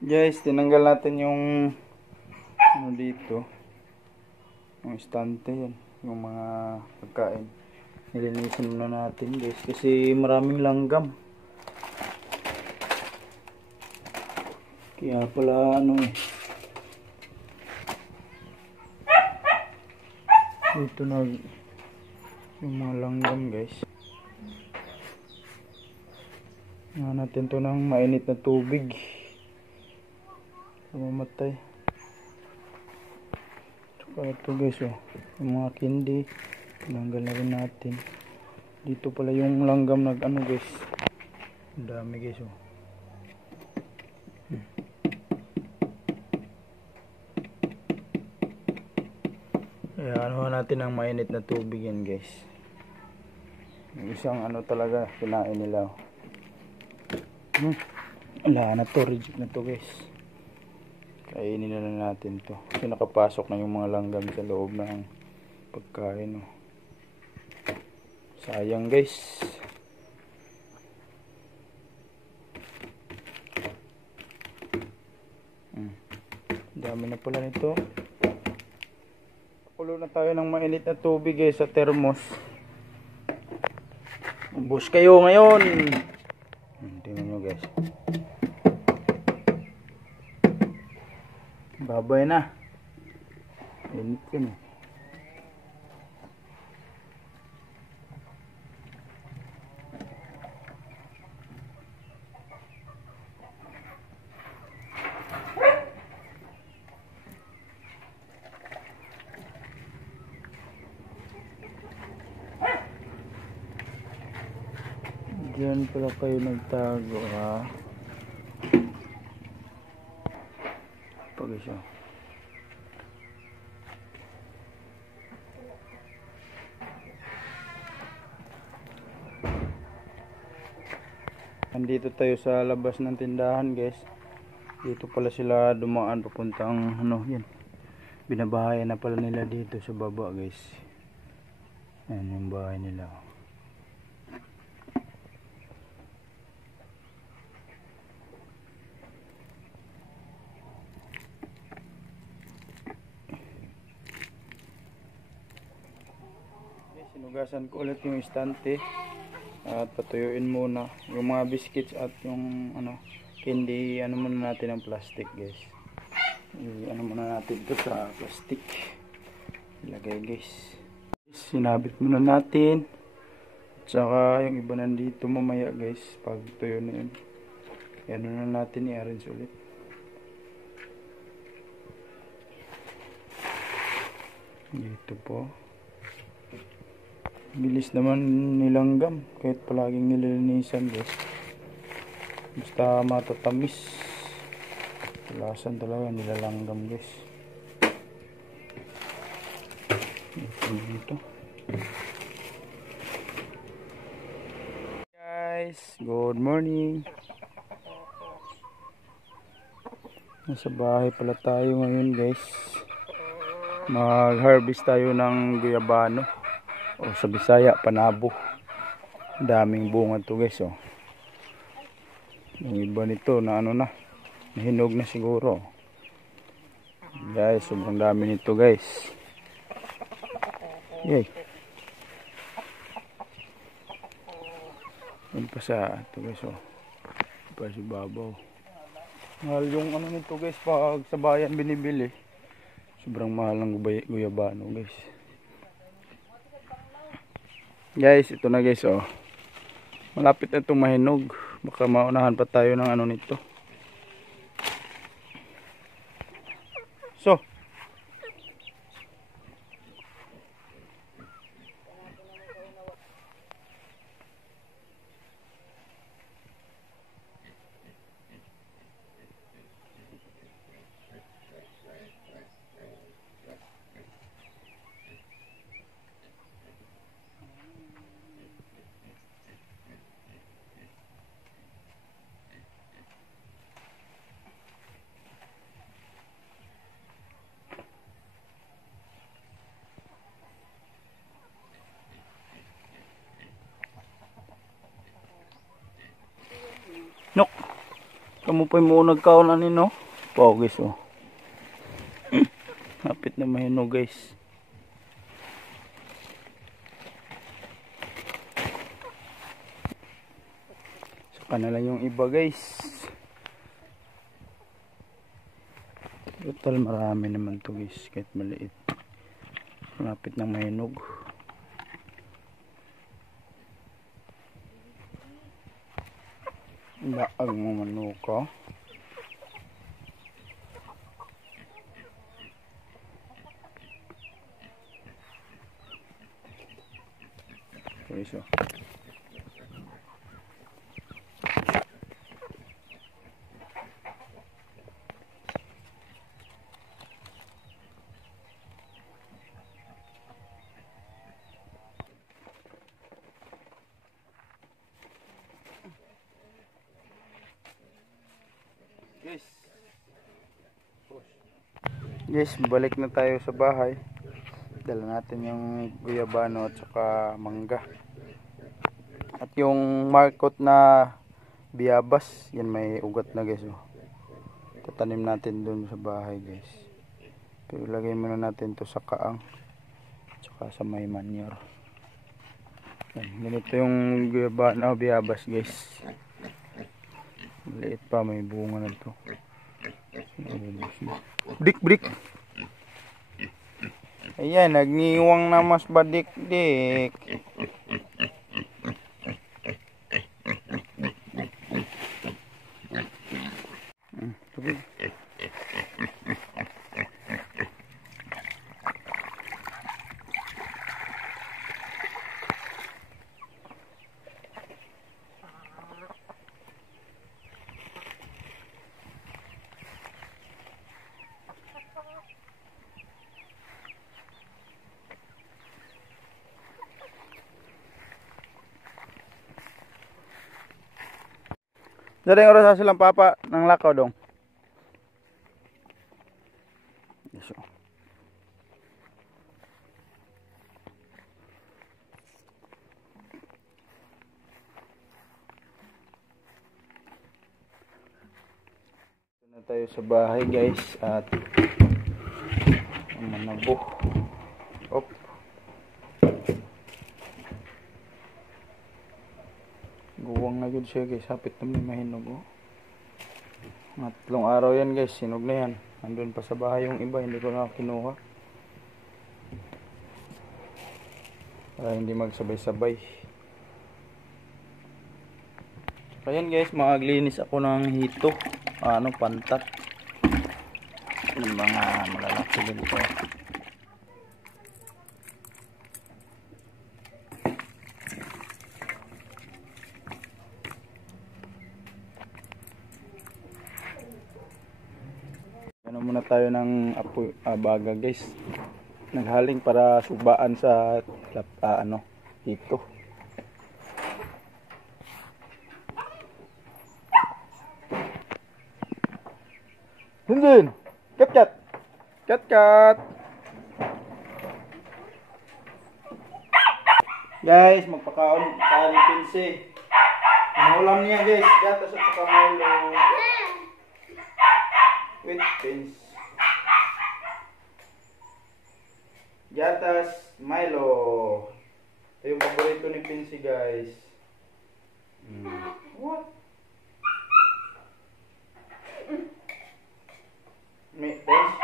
Guys, tinanggal natin yung ano dito, yung estante yan, yung mga pagkain. Nilinisin muna natin guys kasi maraming langgam. Kaya pala ano dito yung mga langgam guys. Ngayon natin to ng mainit na tubig. Mamatay. Tsaka ito guys yung mga kindi tinanggal na rin natin. Dito pala yung langgam ano guys, ang dami guys Kaya ano natin ng mainit na tubig yan guys. Yung isang ano talaga kinain nila wala na to, reject na to guys. Kainin na natin to kasi nakapasok na yung mga langgam sa loob ng pagkain sayang guys. Dami na pala nito. Kulo na tayo ng mainit na tubig guys sa thermos. Ubus kayo ngayon. Tingnan nyo guys, babay na. Init yun Diyan pala kayo nagtago pag siya. Andito tayo sa labas ng tindahan guys. Dito pala sila dumaan papuntang yan. Binabahayan na pala nila dito sa baba guys. Ayan yung bahay nila. Sinugasan ko ulit yung istante at patuyuin muna yung mga biscuits at yung candy. Muna natin ang plastic guys. Muna natin ito sa plastic. Ilagay guys. Sinabit muna natin. At saka yung iba nandito mamaya guys pag tuyo na yun. Na natin i-arrange ulit. Dito po. Bilis naman nilanggam kahit palaging nililinisan guys. Basta matatamis. Lasan talaga nilalanggam guys. Dito. Guys, good morning. Nasa bahay pala tayo ngayon guys. Mag-harvest tayo ng guyabano. Sa Bisaya, panabo. Daming bunga to guys Yung iba nito na nahinog na siguro. Guys, sobrang dami nito guys. Yay. Yan pa sa ito guys pa si babaw. Mahal yung nito guys pag sa bayan binibili. Sobrang mahal ng guyabano guys. Guys, ito na guys malapit na itong mahinog. Baka maunahan pa tayo ng nito. So Kamu pa mo nagkaon ani no? Wow guys oh. Hapit na mahinog guys. Saka na lang yung iba guys. Total marami naman to guys kahit maliit. Malapit na mahinog. Laag mo manuka. Okay, so. Guys, balik na tayo sa bahay. Dala natin yung guyabano at saka mangga. At yung markot na biyabas, yan may ugat na guys. Oh. Tatanim natin dun sa bahay guys. Pero ilagay muna natin to sa kaang at saka sa may manure. Yan, ganito yung guyabano biyabas guys. Maliit pa, may bunga na to. Brik. Ayan, nagniwang na mas badik-dik. Dari oras sa silang papa ng lakaw dong. Yes, oh. Na tayo sa bahay guys at manabo. Op. Guwang na yun siya guys, hapit na may mahinog oh. Mga 3 araw yan guys, sinog na yan. Andun pa sa bahay yung iba, hindi ko na kinuha para hindi magsabay-sabay. Ayan guys, maglinis ako ng hito, pantat. Yung mga malalaki din po. Ano muna tayo ng baga guys. Naghaling para subaan sa hito. Dun. Kat. Guys, magpakaon tayo ng pinsi. Ang ulam niya guys, gatas at saka Milo. With pins. Gatas, Milo. Ito yung paborito ni Pinsi guys. What? May pins?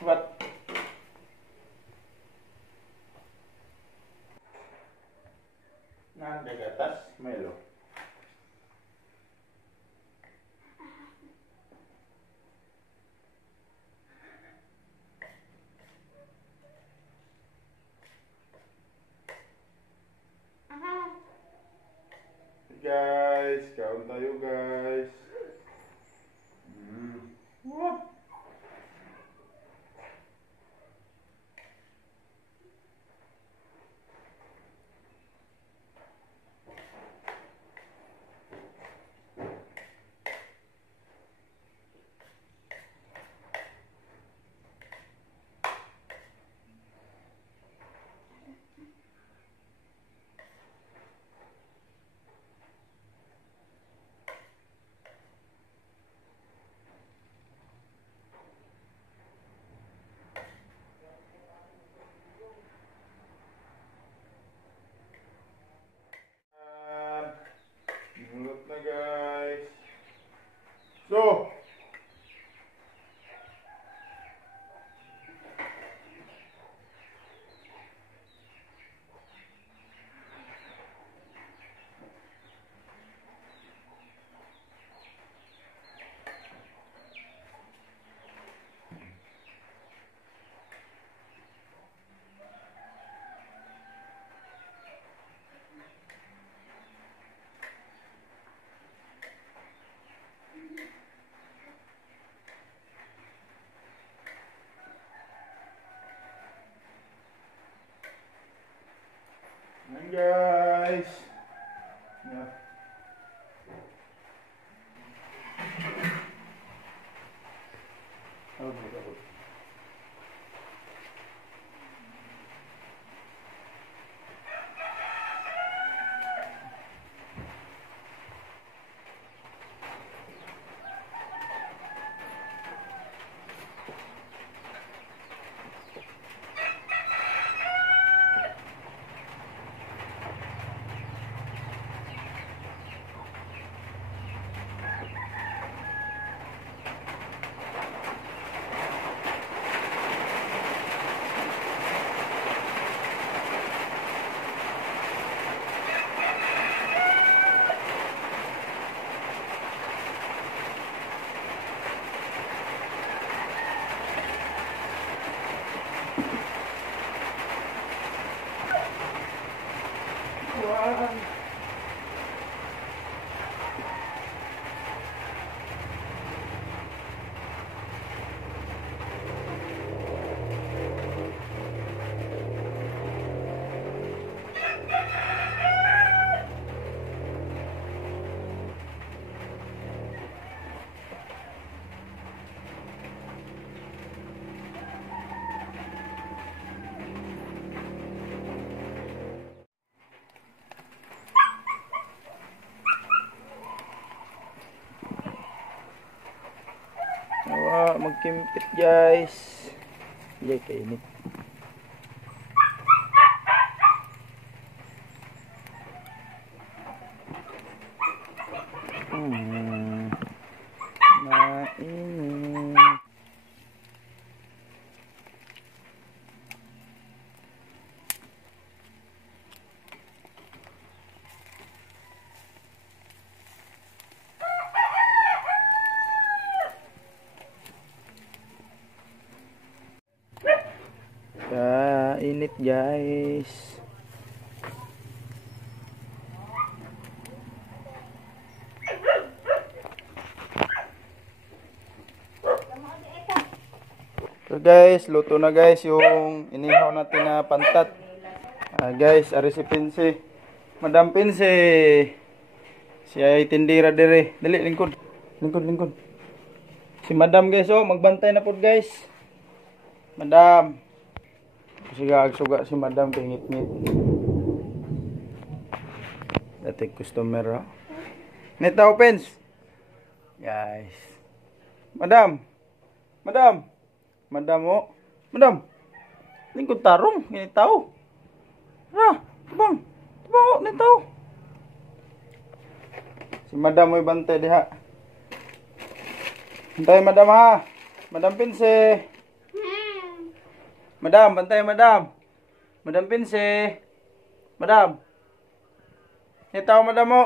What? Nanda gatas, Milo. Guys, kaon tayo guys. What? Ayan guys. Yeah. Okay. Magkimpit guys. Yay, kainit. Mainit. Kainit guys. So guys, luto na guys yung inihaw natin na pantat. Guys, ari si Pinsi. Madam Pinsi. Siya ay tindira dire. Dali, lingkod. Lingkod. Si Madam guys, oh, magbantay na po guys. Madam. Siga agsuga si Madam kay ngit-ngit. Dati customer, oh. Neta opens. Guys. Madam. Madam, oh. Madam. Lingkod tarong, ini tao. Ra, tabang, oh, ni tao. Si Madam mo'y bantay diha. Bantay Madam ha. Madam Pinsi. Madam, bantay Madam. Madam Pinsi. Madam. Ni tao Madam mo.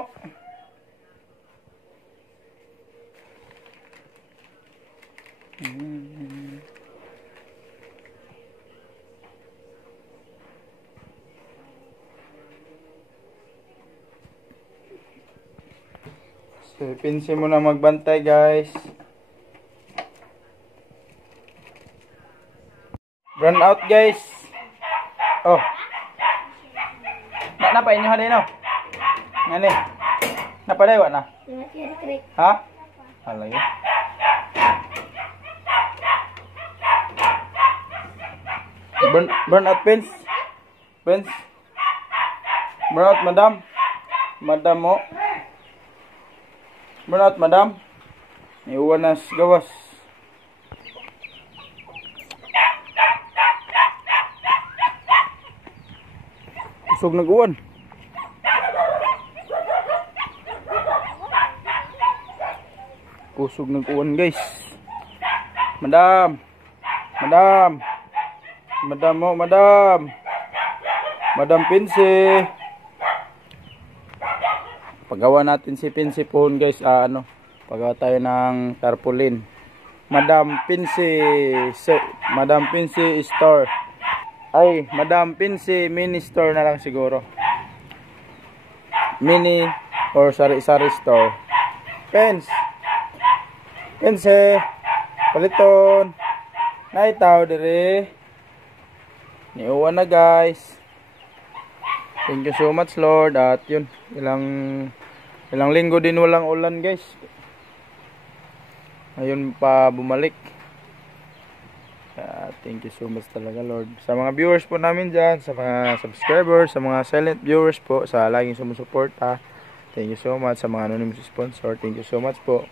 So, Pinsi mo na magbantay guys. Run out guys. Oh. Napa inyo halin no? Ngani. Napa dai na? Ha? Halay. Burn out Pins. Burn out Madam. Madam mo. Burn out Madam. Iwan na gawas. Kusog nag-uwan. Kusog nag-uwan guys. Madam. Madam mo, Madam. Madam Pinsi. Pagawa natin si Pinsi pohon guys. Pagawa tayo ng tarpaulin. Madam Pinsi store. Ay, Madam Pinsi mini store na lang siguro. Mini or sari-sari store. Pinsi. Paliton. Naitaw dire. Niuwan na guys. Thank you so much, Lord. At yun, ilang linggo din walang ulan, guys. Ayun pa bumalik. Thank you so much talaga, Lord. Sa mga viewers po namin dyan, sa mga subscribers, sa mga silent viewers po, sa laging sumusuporta. Thank you so much. Sa mga anonymous sponsor, thank you so much po.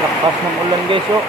Lakas ng ulan, guys, oh.